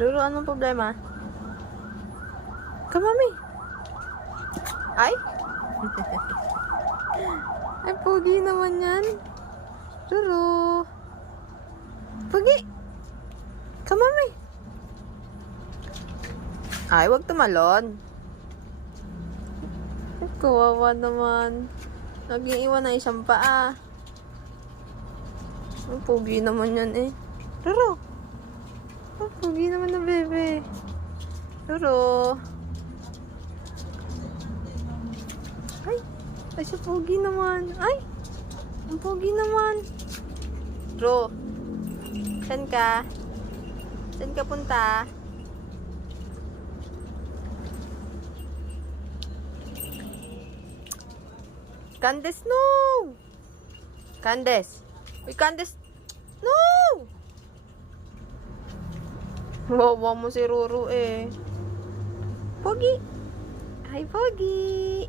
Ruru, anong problema? Kamami. Ay? Ay, pogi naman yan. Ruru. Pogi. Kamami. Ay, wag tumalon. Ay, kawawa naman. Laging iwan na isang paa. Ay, pogi naman yan eh. Ruru. Ay, pogi naman na bebe. Ruru. Ay, sa pogi naman. Ay, ang pogi naman. Ro, saan ka? Saan ka punta? Candace, no! Candace. Uy, Candace. No! Wawa mo si Ruru eh. Pogi. Hi, Pogi.